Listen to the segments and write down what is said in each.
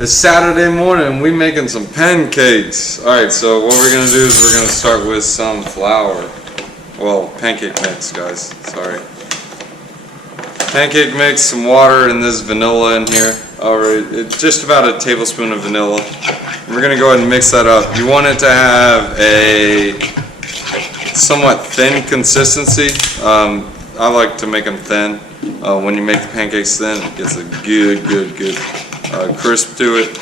It's Saturday morning, we making some pancakes. Alright, so what we're gonna do is we're gonna start with some flour. Well, pancake mix, guys, sorry. Pancake mix, some water, and this vanilla in here. Alright, it's just about a tablespoon of vanilla. We're gonna go ahead and mix that up. You want it to have a somewhat thin consistency. I like to make them thin. When you make the pancakes thin, it gets a good crisp to it,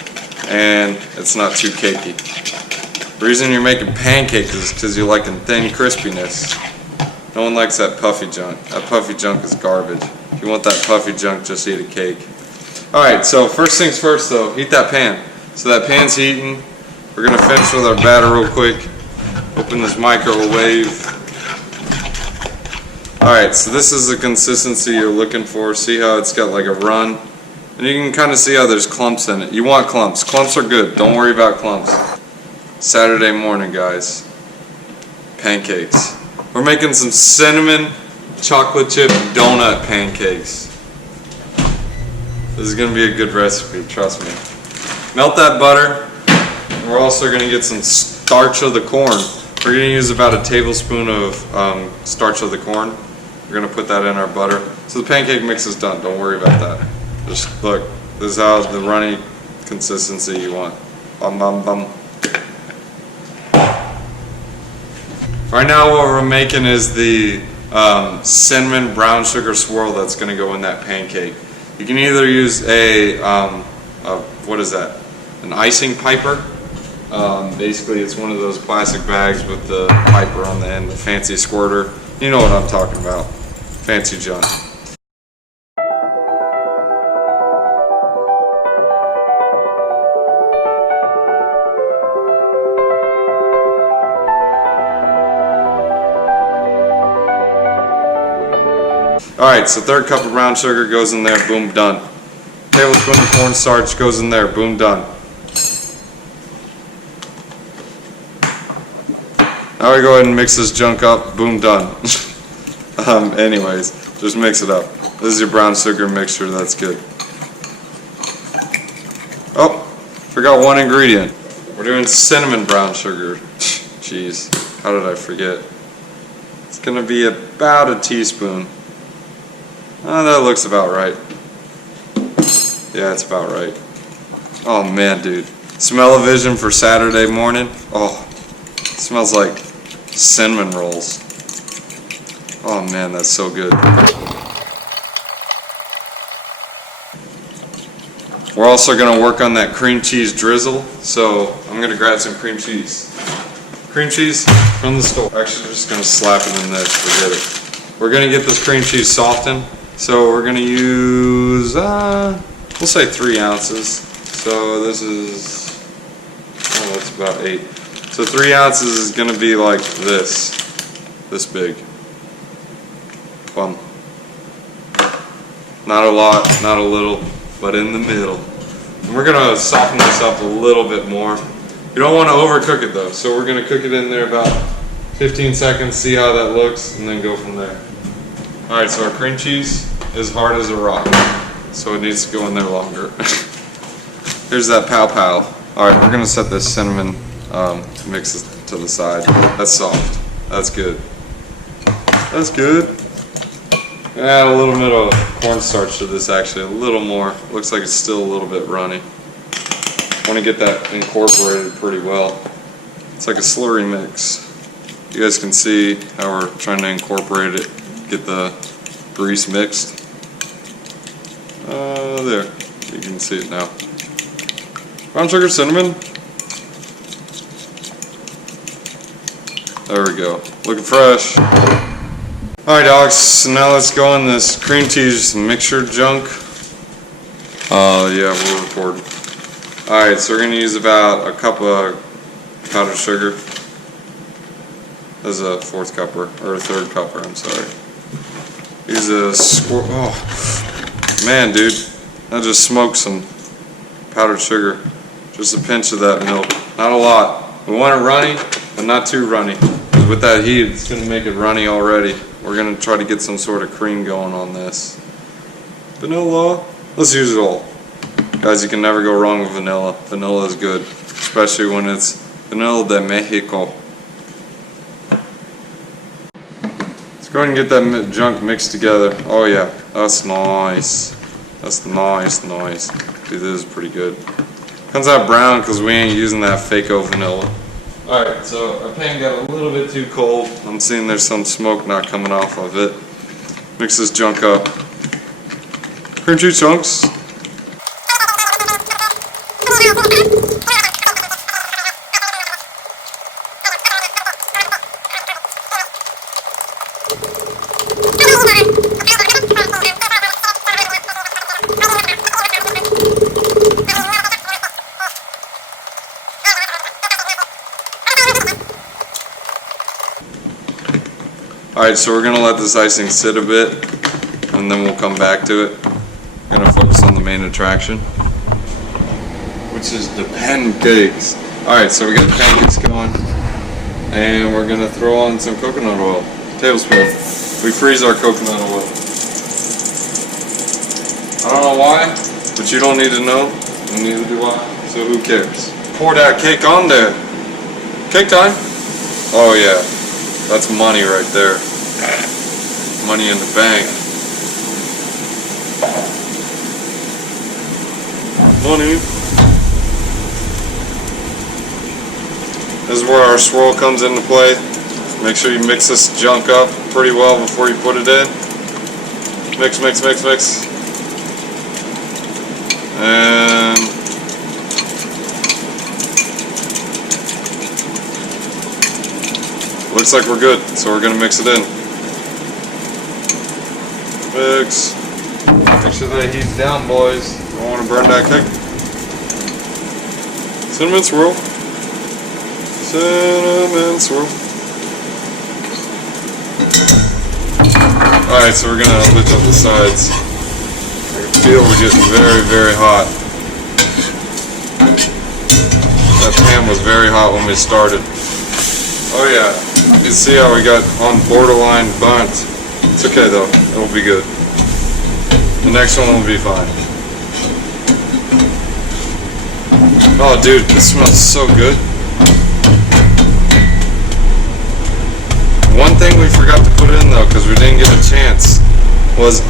and it's not too cakey. The reason you're making pancakes is because you're liking thin crispiness. No one likes that puffy junk. That puffy junk is garbage. If you want that puffy junk, just eat a cake. Alright, so first things first though, heat that pan. So that pan's heating. We're going to finish with our batter real quick. Open this microwave. Alright, so this is the consistency you're looking for. See how it's got like a run? And you can kind of see how there's clumps in it. You want clumps. Clumps are good. Don't worry about clumps. Saturday morning, guys. Pancakes. We're making some cinnamon chocolate chip donut pancakes. This is going to be a good recipe, trust me. Melt that butter. And we're also going to get some starch of the corn. We're going to use about a tablespoon of starch of the corn. We're going to put that in our butter. So the pancake mix is done. Don't worry about that. Just look, this is how the runny consistency you want. Bum bum bum. Right now what we're making is the cinnamon brown sugar swirl that's going to go in that pancake. You can either use what is that? An icing piper. Basically it's one of those plastic bags with the piper on the end, the fancy squirter. You know what I'm talking about. Fancy junk. Alright, so third cup of brown sugar goes in there, boom, done. Tablespoon of cornstarch goes in there, boom, done. Now we go ahead and mix this junk up, boom, done. Anyways, just mix it up. This is your brown sugar mixture, that's good. Oh, forgot one ingredient. We're doing cinnamon brown sugar. Jeez, how did I forget? It's gonna be about a teaspoon. Oh, that looks about right. Yeah, it's about right. Oh man, dude. Smell-o-vision for Saturday morning. Oh, it smells like cinnamon rolls. Oh man, that's so good. We're also going to work on that cream cheese drizzle. So I'm going to grab some cream cheese. Cream cheese from the store. Actually, I'm just going to slap it in this. Forget it. We're going to get this cream cheese softened. So we're going to use, we'll say 3 ounces. So this is, oh, that's about 8. So 3 ounces is going to be like this big. Bum. Not a lot, not a little, but in the middle. And we're going to soften this up a little bit more. You don't want to overcook it though. So we're going to cook it in there about 15 seconds, see how that looks, and then go from there. Alright, so our cream cheese is hard as a rock, so it needs to go in there longer. Here's that pow pow. Alright, we're going to set this cinnamon mix to the side. That's soft. That's good. That's good. Add a little bit of cornstarch to this actually, a little more. Looks like it's still a little bit runny. Want to get that incorporated pretty well. It's like a slurry mix. You guys can see how we're trying to incorporate it. Get the grease mixed. There, you can see it now. Brown sugar, cinnamon. There we go. Looking fresh. Alright dogs, so now let's go in this cream cheese mixture junk. Yeah, we'll record. Alright, so we're going to use about a cup of powdered sugar. This is a 4th cupper, or a 3rd cupper, I'm sorry. Use a oh, man dude, I just smoked some powdered sugar. Just a pinch of that milk, not a lot. We want it runny, but not too runny. With that heat, it's going to make it runny already. We're going to try to get some sort of cream going on this. Vanilla, let's use it all. Guys, you can never go wrong with vanilla. Vanilla is good, especially when it's vanilla de Mexico. Let's go ahead and get that junk mixed together. Oh yeah, that's nice. That's nice. Dude, this is pretty good. Comes out brown because we ain't using that Fako vanilla. Alright, so our pan got a little bit too cold. I'm seeing there's some smoke not coming off of it. Mix this junk up. Cream cheese chunks. Alright, so we're going to let this icing sit a bit, and then we'll come back to it. We're going to focus on the main attraction, which is the pancakes. Alright, so we got the pancakes going, and we're going to throw on some coconut oil. Tablespoon. We freeze our coconut oil. I don't know why, but you don't need to know, and neither do I, so who cares? Pour that cake on there. Cake time? Oh yeah, that's money right there. Money in the bank. Money. This is where our swirl comes into play. Make sure you mix this junk up pretty well before you put it in. Mix. And looks like we're good, so we're gonna mix it in. Mix. Make sure that heats down, boys. Don't want to burn that cake. Cinnamon swirl. Cinnamon swirl. Alright, so we're gonna lift up the sides. I can feel we're getting very, very hot. That pan was very hot when we started. Oh yeah, you can see how we got on borderline burnt. It's okay though, it'll be good. The next one will be fine. Oh dude, this smells so good. One thing we forgot to put in though, because we didn't get a chance, was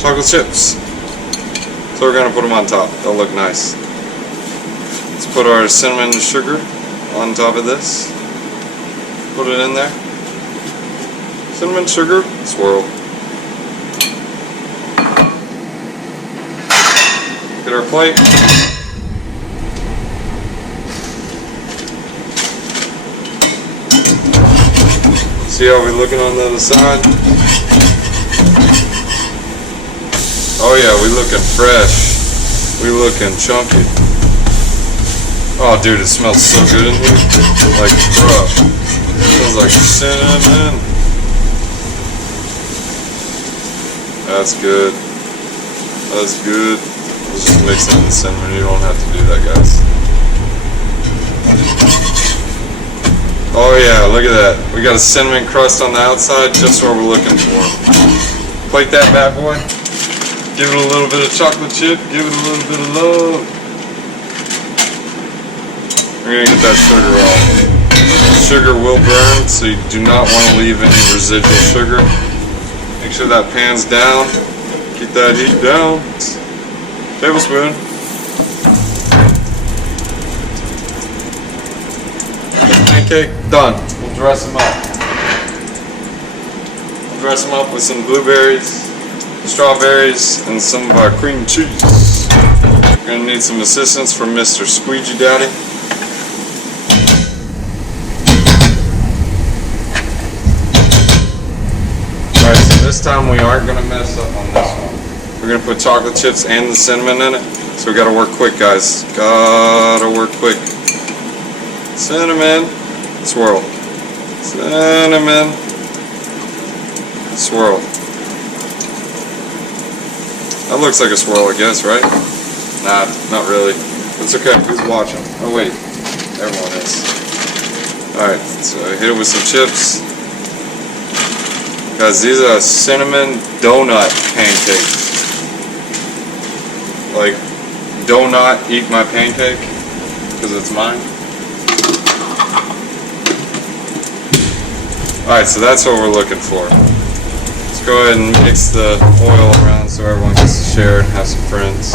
chocolate chips. So we're gonna put them on top, they'll look nice. Let's put our cinnamon and sugar on top of this. Put it in there. Cinnamon, sugar, swirl. Get our plate. See how we're looking on the other side? Oh yeah, we looking fresh. We looking chunky. Oh dude, it smells so good in here. Like, bruh. It smells like cinnamon. That's good. That's good. Let's just mix in the cinnamon. You don't have to do that, guys. Oh yeah, look at that. We got a cinnamon crust on the outside, just what we're looking for. Plate that bad boy. Give it a little bit of chocolate chip. Give it a little bit of love. We're gonna get that sugar off. Sugar will burn, so you do not want to leave any residual sugar. Make sure that pan's down. Keep that heat down. Tablespoon. Pancake done. We'll dress them up. We'll dress them up with some blueberries, strawberries, and some of our cream cheese. We're gonna need some assistance from Mr. Squeegee Daddy. Alright, so this time we aren't gonna mess up on this one. We're gonna put chocolate chips and the cinnamon in it. So we gotta work quick, guys. Gotta work quick. Cinnamon. Swirl. Cinnamon. Swirl. That looks like a swirl, I guess, right? Nah, not really. It's okay. Who's watching? Oh wait, everyone is. Alright, so hit it with some chips. Guys, these are cinnamon donut pancakes. like, do not eat my pancake, because it's mine. Alright, so that's what we're looking for. Let's go ahead and mix the oil around so everyone gets to share and have some friends.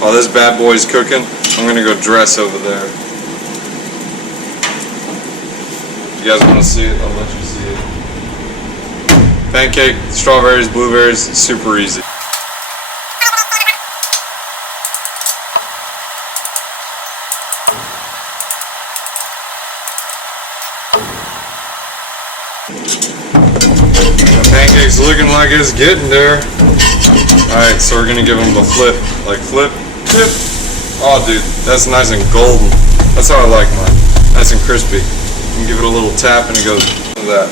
While this bad boy's cooking, I'm gonna go dress over there. You guys wanna see it? I'll let you see it. Pancake, strawberries, blueberries, super easy. The pancake's looking like it's getting there. Alright, so we're gonna give them the flip. Like flip, tip. Oh dude, that's nice and golden. That's how I like mine. Nice and crispy. You can give it a little tap and it goes like that.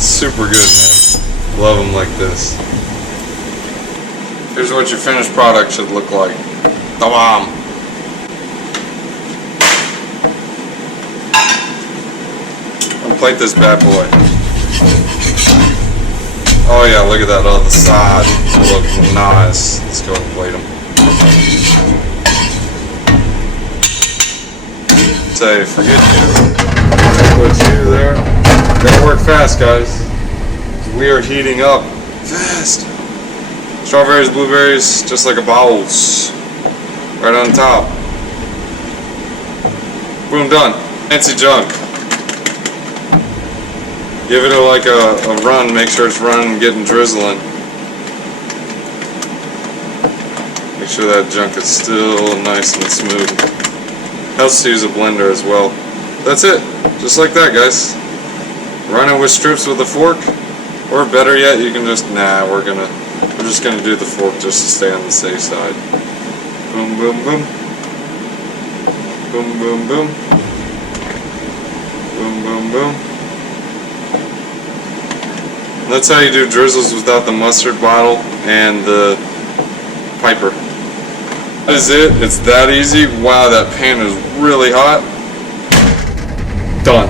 Super good, man. Love them like this. Here's what your finished product should look like. Tamam. I'll plate this bad boy. Oh yeah, look at that on the side. Look nice. Let's go and plate them. Say, forget you. Put you there. Gotta work fast, guys. We are heating up fast. Strawberries, blueberries, just like a bowls. Right on top. Boom, done. Fancy junk. Give it like a run, make sure it's running, getting drizzling. Make sure that junk is still nice and smooth. Helps to use a blender as well. That's it. Just like that, guys. Run it with strips with a fork. Or better yet, you can just, we're just gonna do the fork just to stay on the safe side. Boom, boom, boom. Boom, boom, boom. Boom, boom, boom. That's how you do drizzles without the mustard bottle and the piper. That is it. It's that easy. Wow, that pan is really hot. Done.